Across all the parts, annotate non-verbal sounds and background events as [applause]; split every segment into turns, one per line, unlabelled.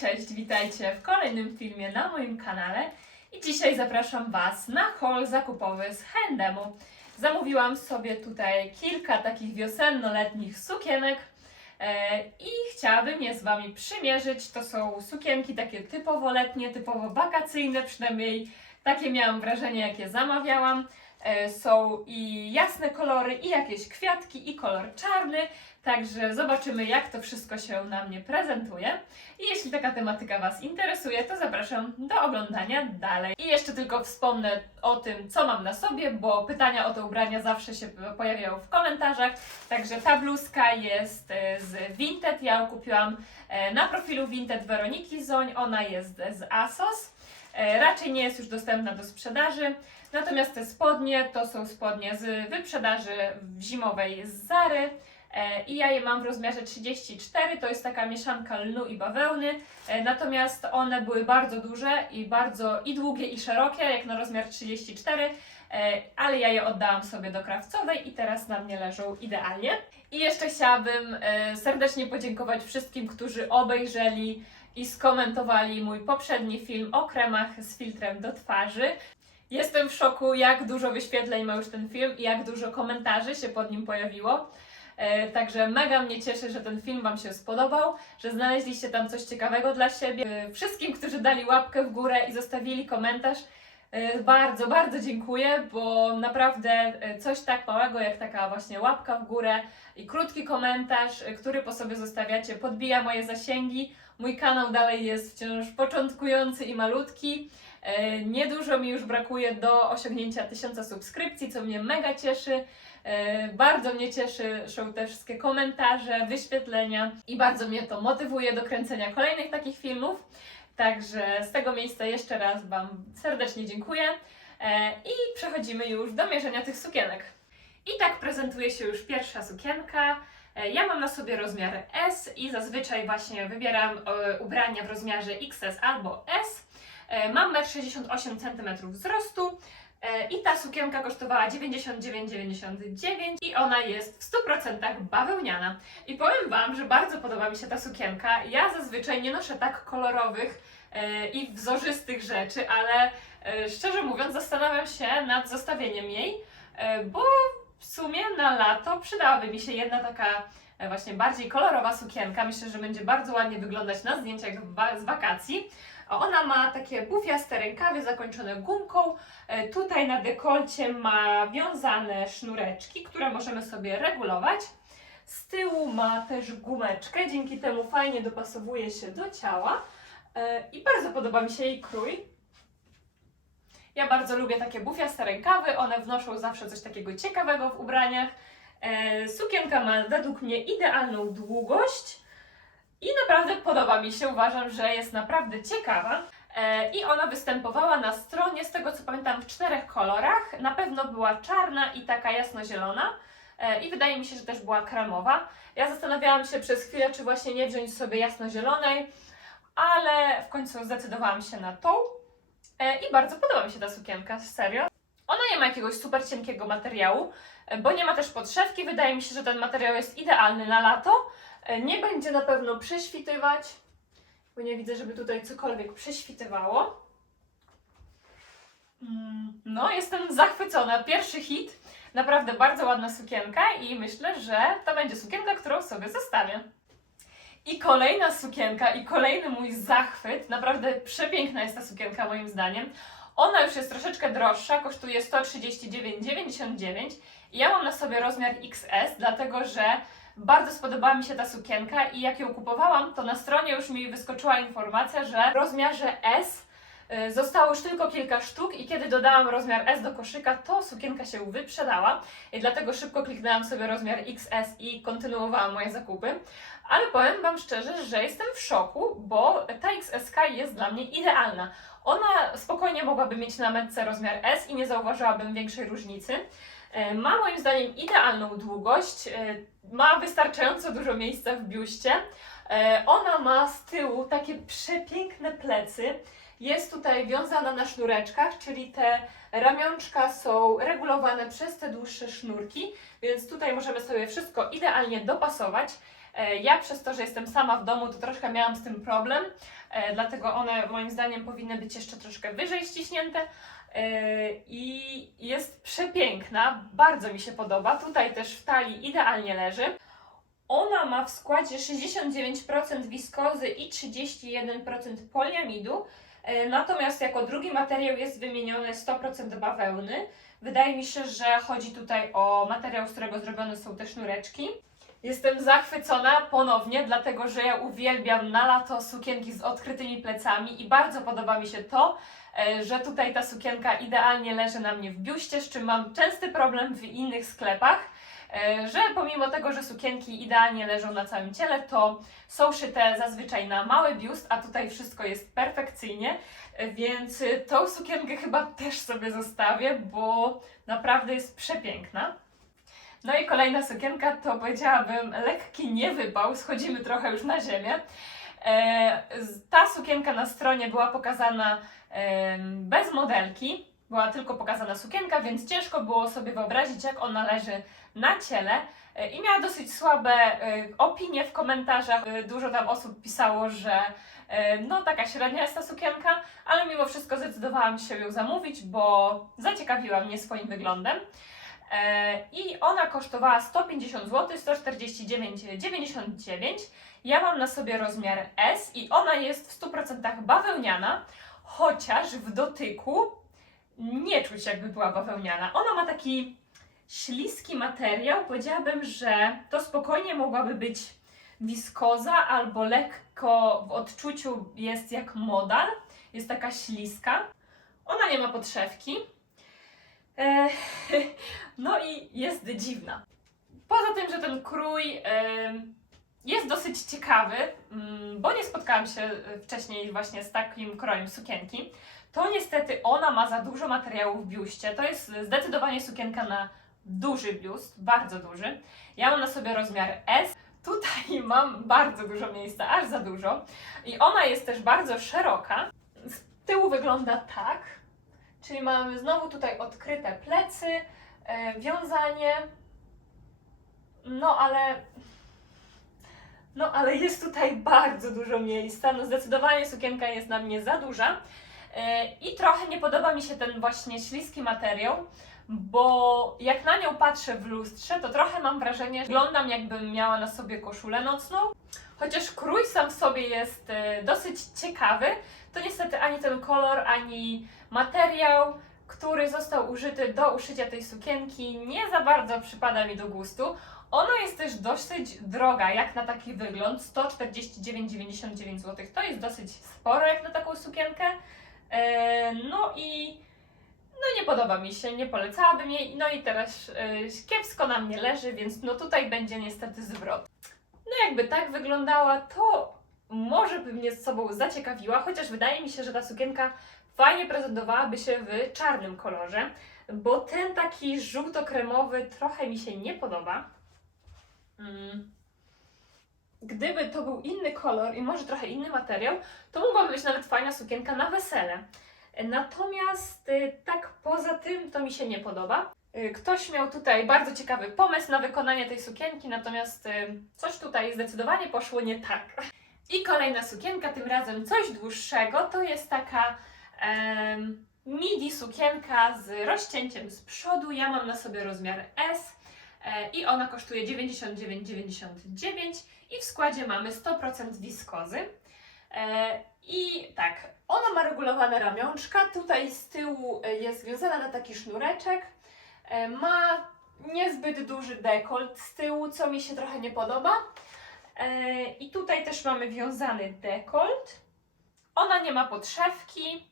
Cześć, witajcie w kolejnym filmie na moim kanale i dzisiaj zapraszam Was na haul zakupowy z H&M-u. Zamówiłam sobie tutaj kilka takich wiosenno-letnich sukienek e, i chciałabym je z Wami przymierzyć. To są sukienki takie typowo letnie, typowo wakacyjne, przynajmniej takie miałam wrażenie, jakie zamawiałam. E, Są i jasne kolory, i jakieś kwiatki, i kolor czarny. Także zobaczymy, jak to wszystko się na mnie prezentuje. I jeśli taka tematyka Was interesuje, to zapraszam do oglądania dalej. I jeszcze tylko wspomnę o tym, co mam na sobie, bo pytania o te ubrania zawsze się pojawiają w komentarzach. Także ta bluzka jest e, z Vinted. Ja ją kupiłam e, na profilu Vinted Weroniki Zoń. Ona jest z ASOS. E, Raczej nie jest już dostępna do sprzedaży. Natomiast te spodnie to są spodnie z wyprzedaży zimowej z Zary. E, I ja je mam w rozmiarze 34, to jest taka mieszanka lnu i bawełny. E, Natomiast one były bardzo duże i bardzo i długie i szerokie, jak na rozmiar 34, e, ale ja je oddałam sobie do krawcowej i teraz na mnie leżą idealnie. I jeszcze chciałabym serdecznie podziękować wszystkim, którzy obejrzeli i skomentowali mój poprzedni film o kremach z filtrem do twarzy. Jestem w szoku, jak dużo wyświetleń ma już ten film i jak dużo komentarzy się pod nim pojawiło. E, Także mega mnie cieszy, że ten film Wam się spodobał, że znaleźliście tam coś ciekawego dla siebie. E, Wszystkim, którzy dali łapkę w górę i zostawili komentarz, e, bardzo, bardzo dziękuję, bo naprawdę coś tak małego jak taka właśnie łapka w górę i krótki komentarz, który po sobie zostawiacie, podbija moje zasięgi. Mój kanał dalej jest wciąż początkujący i malutki. Niedużo mi już brakuje do osiągnięcia tysiąca subskrypcji, co mnie mega cieszy. E, Bardzo mnie cieszą te wszystkie komentarze, wyświetlenia i bardzo mnie to motywuje do kręcenia kolejnych takich filmów. Także z tego miejsca jeszcze raz Wam serdecznie dziękuję E, i przechodzimy już do mierzenia tych sukienek. I tak prezentuje się już pierwsza sukienka. E, Ja mam na sobie rozmiar S i zazwyczaj właśnie wybieram ubrania w rozmiarze XS albo S. Mam 1,68 cm wzrostu. E, I ta sukienka kosztowała 99,99 i ona jest w 100% bawełniana. I powiem Wam, że bardzo podoba mi się ta sukienka. Ja zazwyczaj nie noszę tak kolorowych e, i wzorzystych rzeczy, ale e, szczerze mówiąc zastanawiam się nad zostawieniem jej, bo w sumie na lato przydałaby mi się jedna taka właśnie bardziej kolorowa sukienka. Myślę, że będzie bardzo ładnie wyglądać na zdjęciach z wakacji. Ona ma takie bufiaste rękawy zakończone gumką. E, Tutaj na dekolcie ma wiązane sznureczki, które możemy sobie regulować. Z tyłu ma też gumeczkę, dzięki temu fajnie dopasowuje się do ciała. E, I bardzo podoba mi się jej krój. Ja bardzo lubię takie bufiaste rękawy, one wnoszą zawsze coś takiego ciekawego w ubraniach. E, Sukienka ma według mnie idealną długość i naprawdę podoba mi się. Uważam, że jest naprawdę ciekawa. E, I ona występowała na stronie, z tego co pamiętam, w czterech kolorach. Na pewno była czarna i taka jasnozielona. E, I wydaje mi się, że też była kremowa. Ja zastanawiałam się przez chwilę, czy właśnie nie wziąć sobie jasnozielonej, ale w końcu zdecydowałam się na tą. I bardzo podoba mi się ta sukienka, serio. Ona nie ma jakiegoś super cienkiego materiału, e, bo nie ma też podszewki. Wydaje mi się, że ten materiał jest idealny na lato. E, Nie będzie na pewno prześwitywać, bo nie widzę, żeby tutaj cokolwiek prześwitywało. Mm, No, jestem zachwycona. Pierwszy hit. Naprawdę bardzo ładna sukienka i myślę, że to będzie sukienka, którą sobie zostawię. I kolejna sukienka i kolejny mój zachwyt. Naprawdę przepiękna jest ta sukienka moim zdaniem. Ona już jest troszeczkę droższa, kosztuje 139,99 i ja mam na sobie rozmiar XS, dlatego że bardzo spodobała mi się ta sukienka i jak ją kupowałam, to na stronie już mi wyskoczyła informacja, że w rozmiarze S zostało już tylko kilka sztuk i kiedy dodałam rozmiar S do koszyka, to sukienka się wyprzedała i dlatego szybko kliknęłam sobie rozmiar XS i kontynuowałam moje zakupy. Ale powiem Wam szczerze, że jestem w szoku, bo ta XS jest dla mnie idealna. Ona spokojnie mogłaby mieć na metce rozmiar S i nie zauważyłabym większej różnicy. E, Ma moim zdaniem idealną długość, e, ma wystarczająco dużo miejsca w biuście. E, Ona ma z tyłu takie przepiękne plecy. Jest tutaj wiązana na sznureczkach, czyli te ramionczka są regulowane przez te dłuższe sznurki, więc tutaj możemy sobie wszystko idealnie dopasować. E, Ja przez to, że jestem sama w domu, to troszkę miałam z tym problem, e, dlatego one moim zdaniem powinny być jeszcze troszkę wyżej ściśnięte. E, I jest przepiękna, bardzo mi się podoba. Tutaj też w talii idealnie leży. Ona ma w składzie 69% wiskozy i 31% poliamidu. E, Natomiast jako drugi materiał jest wymieniony 100% bawełny. Wydaje mi się, że chodzi tutaj o materiał, z którego zrobione są te sznureczki. Jestem zachwycona ponownie, dlatego że ja uwielbiam na lato sukienki z odkrytymi plecami i bardzo podoba mi się to, e, że tutaj ta sukienka idealnie leży na mnie w biuście, z czym mam częsty problem w innych sklepach, że pomimo tego, że sukienki idealnie leżą na całym ciele, to są szyte zazwyczaj na mały biust, a tutaj wszystko jest perfekcyjnie, e, więc e, tą sukienkę chyba też sobie zostawię, bo naprawdę jest przepiękna. No i kolejna sukienka to powiedziałabym lekki niewypał, schodzimy trochę już na ziemię. E, ta sukienka na stronie była pokazana bez modelki, była tylko pokazana sukienka, więc ciężko było sobie wyobrazić, jak ona leży na ciele. E, I miała dosyć słabe e, opinie w komentarzach. E, Dużo tam osób pisało, że no taka średnia jest ta sukienka, ale mimo wszystko zdecydowałam się ją zamówić, bo zaciekawiła mnie swoim wyglądem. I ona kosztowała 150 zł, 149,99. Ja mam na sobie rozmiar S i ona jest w 100% bawełniana, chociaż w dotyku nie czuć jakby była bawełniana. Ona ma taki śliski materiał. Powiedziałabym, że to spokojnie mogłaby być wiskoza albo lekko w odczuciu jest jak modal. Jest taka śliska. Ona nie ma podszewki. E, [laughs] no i jest dziwna. Poza tym, że ten krój jest dosyć ciekawy, mm, bo nie spotkałam się wcześniej właśnie z takim krojem sukienki, to niestety ona ma za dużo materiału w biuście. To jest zdecydowanie sukienka na duży biust, bardzo duży. Ja mam na sobie rozmiar S. Tutaj [laughs] mam bardzo dużo miejsca, aż za dużo. I ona jest też bardzo szeroka. Z tyłu wygląda tak. Czyli mamy znowu tutaj odkryte plecy, e, wiązanie. No ale. No ale jest tutaj bardzo dużo miejsca. No zdecydowanie sukienka jest na mnie za duża. I trochę nie podoba mi się ten właśnie śliski materiał, bo jak na nią patrzę w lustrze, to trochę mam wrażenie, że wyglądam jakbym miała na sobie koszulę nocną. Chociaż krój sam w sobie jest e, dosyć ciekawy, to niestety ani ten kolor, ani materiał, który został użyty do uszycia tej sukienki, nie za bardzo przypada mi do gustu. Ona jest też dosyć droga, jak na taki wygląd, 149,99 zł. To jest dosyć sporo jak na taką sukienkę. E, no i no nie podoba mi się, nie polecałabym jej. No i teraz e, kiepsko na mnie leży, więc no tutaj będzie niestety zwrot. No jakby tak wyglądała, to może by mnie z sobą zaciekawiła, chociaż wydaje mi się, że ta sukienka fajnie prezentowałaby się w czarnym kolorze, bo ten taki żółto-kremowy trochę mi się nie podoba. Mm. Gdyby to był inny kolor i może trochę inny materiał, to mogłaby być nawet fajna sukienka na wesele. Natomiast y, tak poza tym to mi się nie podoba. Y, Ktoś miał tutaj bardzo ciekawy pomysł na wykonanie tej sukienki, natomiast y, coś tutaj zdecydowanie poszło nie tak. I kolejna sukienka, tym razem coś dłuższego, to jest taka em, midi sukienka z rozcięciem z przodu. Ja mam na sobie rozmiar S i ona kosztuje 99,99 i w składzie mamy 100% wiskozy. E, I tak, ona ma regulowane ramionczka, tutaj z tyłu e, jest wiązana na taki sznureczek, e, ma niezbyt duży dekolt z tyłu, co mi się trochę nie podoba. E, I tutaj też mamy wiązany dekolt. Ona nie ma podszewki.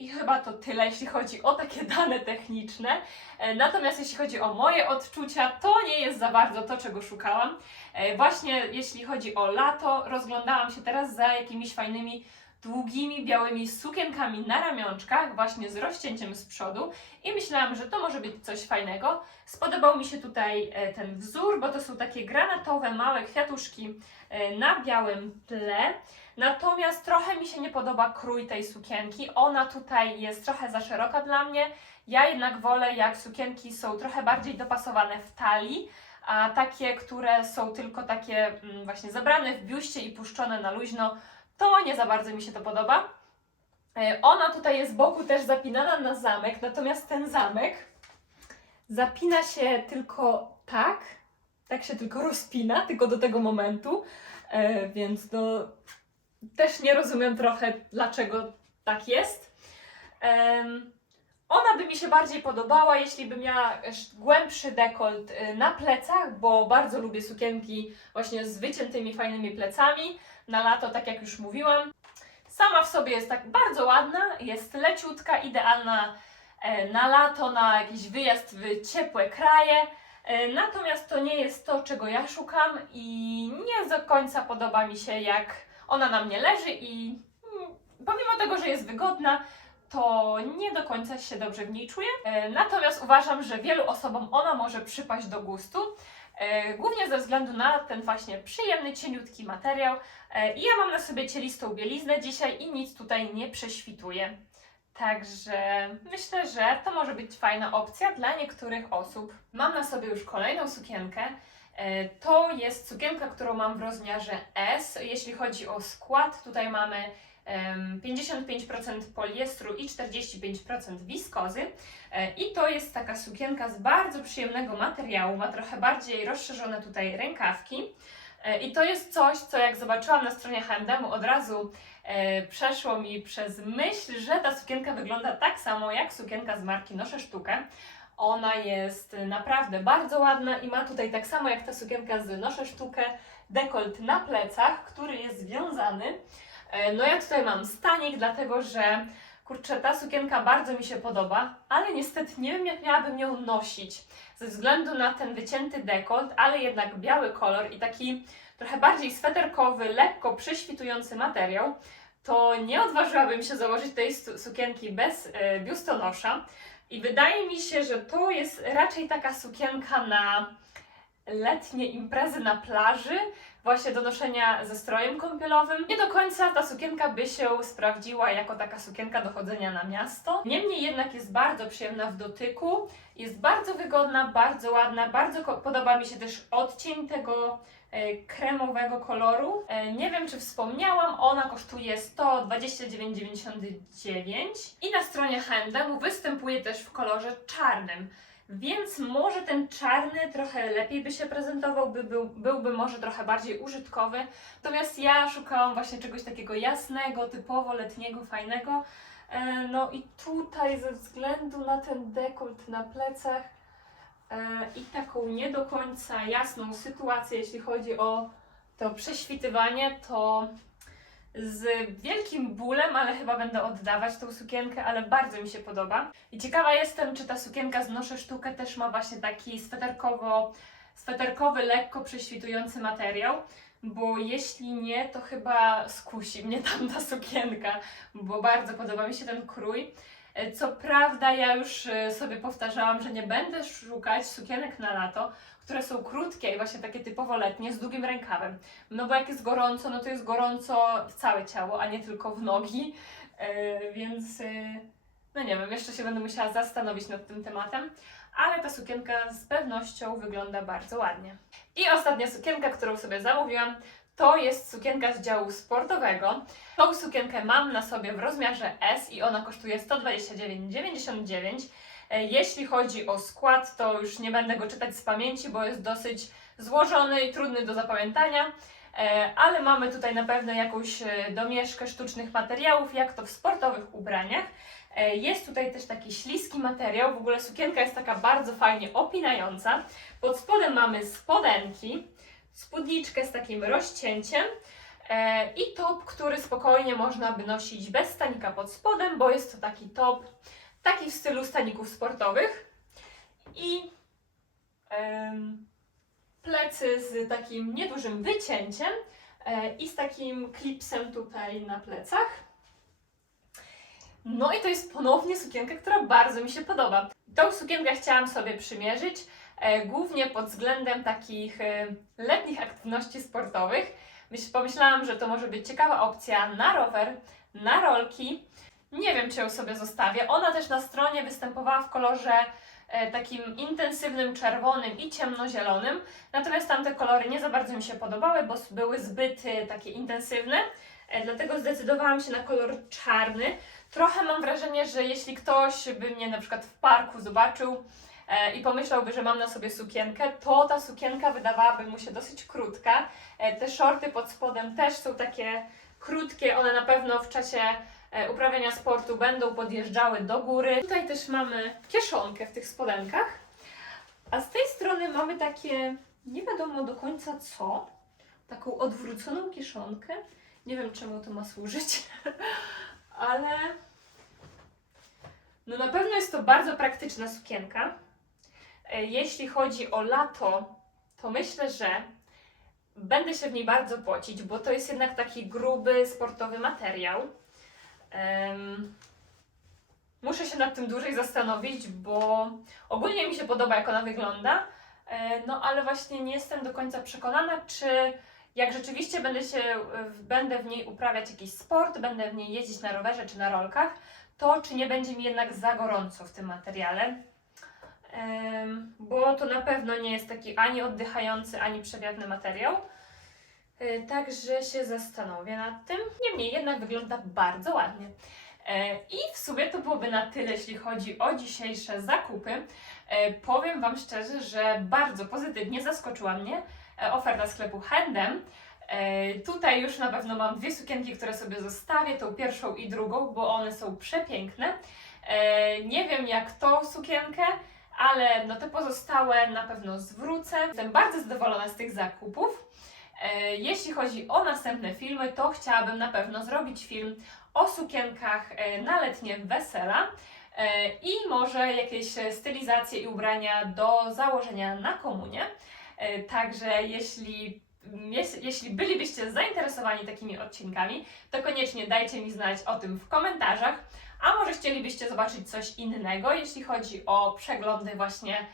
I chyba to tyle, jeśli chodzi o takie dane techniczne. E, Natomiast jeśli chodzi o moje odczucia, to nie jest za bardzo to, czego szukałam. E, Właśnie jeśli chodzi o lato, rozglądałam się teraz za jakimiś fajnymi, długimi, białymi sukienkami na ramionczkach, właśnie z rozcięciem z przodu i myślałam, że to może być coś fajnego. Spodobał mi się tutaj e, ten wzór, bo to są takie granatowe, małe kwiatuszki na białym tle. Natomiast trochę mi się nie podoba krój tej sukienki. Ona tutaj jest trochę za szeroka dla mnie. Ja jednak wolę, jak sukienki są trochę bardziej dopasowane w talii, a takie, które są tylko takie mm, właśnie zabrane w biuście i puszczone na luźno, to nie za bardzo mi się to podoba. E, Ona tutaj jest z boku też zapinana na zamek, natomiast ten zamek zapina się tylko tak, tak się tylko rozpina, tylko do tego momentu, e, więc no też nie rozumiem trochę dlaczego tak jest. Em, ona by mi się bardziej podobała, jeśli by miała sz- głębszy dekolt y, na plecach, bo bardzo lubię sukienki właśnie z wyciętymi fajnymi plecami. Na lato, tak jak już mówiłam. Sama w sobie jest tak bardzo ładna, jest leciutka, idealna e, na lato, na jakiś wyjazd w ciepłe kraje. E, Natomiast to nie jest to, czego ja szukam i nie do końca podoba mi się, jak ona na mnie leży i mm, pomimo tego, że jest wygodna, to nie do końca się dobrze w niej czuję. E, Natomiast uważam, że wielu osobom ona może przypaść do gustu. e, Głównie ze względu na ten właśnie przyjemny, cieniutki materiał. E, I ja mam na sobie cielistą bieliznę dzisiaj i nic tutaj nie prześwituje. Także myślę, że to może być fajna opcja dla niektórych osób. Mam na sobie już kolejną sukienkę. E, To jest sukienka, którą mam w rozmiarze S. Jeśli chodzi o skład, tutaj mamy em, 55% poliestru i 45% wiskozy. E, I to jest taka sukienka z bardzo przyjemnego materiału, ma trochę bardziej rozszerzone tutaj rękawki. E, I to jest coś, co jak zobaczyłam na stronie H&M od razu przeszło mi przez myśl, że ta sukienka wygląda tak samo jak sukienka z marki Noszę Sztukę. Ona jest naprawdę bardzo ładna i ma tutaj tak samo jak ta sukienka z Noszę Sztukę dekolt na plecach, który jest związany. E, No ja tutaj mam stanik, dlatego że kurczę, ta sukienka bardzo mi się podoba, ale niestety nie wiem jak miałabym ją nosić ze względu na ten wycięty dekolt, ale jednak biały kolor i taki trochę bardziej sweterkowy, lekko prześwitujący materiał, to nie odważyłabym się założyć tej su- sukienki bez e, biustonosza. I wydaje mi się, że to jest raczej taka sukienka na letnie imprezy na plaży, właśnie do noszenia ze strojem kąpielowym. Nie do końca ta sukienka by się sprawdziła jako taka sukienka do chodzenia na miasto. Niemniej jednak jest bardzo przyjemna w dotyku, jest bardzo wygodna, bardzo ładna, bardzo podoba mi się też odcień tego e, kremowego koloru. E, nie wiem, czy wspomniałam, ona kosztuje 129,99 i na stronie H&M występuje też w kolorze czarnym. Więc może ten czarny trochę lepiej by się prezentował, by był, byłby może trochę bardziej użytkowy. Natomiast ja szukałam właśnie czegoś takiego jasnego, typowo letniego, fajnego. E, No i tutaj ze względu na ten dekolt na plecach e, i taką nie do końca jasną sytuację, jeśli chodzi o to prześwitywanie, to z wielkim bólem, ale chyba będę oddawać tą sukienkę, ale bardzo mi się podoba. I ciekawa jestem, czy ta sukienka z Noszę Sztukę też ma właśnie taki sweterkowo, sweterkowy, lekko prześwitujący materiał, bo jeśli nie, to chyba skusi mnie tamta sukienka, bo bardzo podoba mi się ten krój. E, Co prawda, ja już e, sobie powtarzałam, że nie będę szukać sukienek na lato, które są krótkie i właśnie takie typowo letnie, z długim rękawem. No bo jak jest gorąco, no to jest gorąco w całe ciało, a nie tylko w nogi, E, więc e, no nie wiem, jeszcze się będę musiała zastanowić nad tym tematem, ale ta sukienka z pewnością wygląda bardzo ładnie. I ostatnia sukienka, którą sobie zamówiłam, to jest sukienka z działu sportowego. Tą sukienkę mam na sobie w rozmiarze S i ona kosztuje 129,99. E, Jeśli chodzi o skład, to już nie będę go czytać z pamięci, bo jest dosyć złożony i trudny do zapamiętania. E, Ale mamy tutaj na pewno jakąś e, domieszkę sztucznych materiałów, jak to w sportowych ubraniach. Jest tutaj też taki śliski materiał, w ogóle sukienka jest taka bardzo fajnie opinająca. Pod spodem mamy spodenki, spódniczkę z takim rozcięciem i top, który spokojnie można by nosić bez stanika pod spodem, bo jest to taki top, taki w stylu staników sportowych. I plecy z takim niedużym wycięciem e, i z takim klipsem tutaj na plecach. No i to jest ponownie sukienka, która bardzo mi się podoba. Tą sukienkę chciałam sobie przymierzyć, e, głównie pod względem takich e, letnich aktywności sportowych. Myśl, pomyślałam, że to może być ciekawa opcja na rower, na rolki. Nie wiem, czy ją sobie zostawię. Ona też na stronie występowała w kolorze e, takim intensywnym czerwonym i ciemnozielonym. Natomiast tamte kolory nie za bardzo mi się podobały, bo były zbyt e, takie intensywne. E, Dlatego zdecydowałam się na kolor czarny. Trochę mam wrażenie, że jeśli ktoś by mnie na przykład w parku zobaczył i pomyślałby, że mam na sobie sukienkę, to ta sukienka wydawałaby mu się dosyć krótka. Te shorty pod spodem też są takie krótkie, one na pewno w czasie e, uprawiania sportu będą podjeżdżały do góry. Tutaj też mamy kieszonkę w tych spodenkach, a z tej strony mamy takie nie wiadomo do końca co, taką odwróconą kieszonkę. Nie wiem czemu to ma służyć, [laughs] ale no na pewno jest to bardzo praktyczna sukienka. E, Jeśli chodzi o lato, to myślę, że będę się w niej bardzo pocić, bo to jest jednak taki gruby, sportowy materiał. Em, muszę się nad tym dłużej zastanowić, bo ogólnie mi się podoba, jak ona wygląda, e, no ale właśnie nie jestem do końca przekonana, czy jak rzeczywiście będę się, e, będę w niej uprawiać jakiś sport, będę w niej jeździć na rowerze czy na rolkach, to czy nie będzie mi jednak za gorąco w tym materiale. Bo to na pewno nie jest taki ani oddychający, ani przewiewny materiał. E, Także się zastanowię nad tym. Niemniej jednak wygląda bardzo ładnie. E, I w sumie to byłoby na tyle, jeśli chodzi o dzisiejsze zakupy. E, Powiem Wam szczerze, że bardzo pozytywnie zaskoczyła mnie oferta sklepu Handem. Tutaj już na pewno mam dwie sukienki, które sobie zostawię, tą pierwszą i drugą, bo one są przepiękne. Nie wiem jak tą sukienkę, ale no te pozostałe na pewno zwrócę. Jestem bardzo zadowolona z tych zakupów. E, Jeśli chodzi o następne filmy, to chciałabym na pewno zrobić film o sukienkach e, na letnie wesela e, i może jakieś stylizacje i ubrania do założenia na komunie. Także jeśli, jeśli- bylibyście zainteresowani takimi odcinkami, to koniecznie dajcie mi znać o tym w komentarzach. A może chcielibyście zobaczyć coś innego, jeśli chodzi o przeglądy właśnie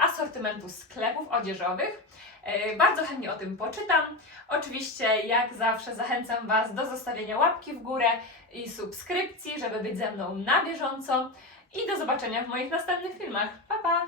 asortymentu sklepów odzieżowych. E, Bardzo chętnie o tym poczytam. Oczywiście, jak zawsze, zachęcam Was do zostawienia łapki w górę i subskrypcji, żeby być ze mną na bieżąco. I do zobaczenia w moich następnych filmach. Pa, pa!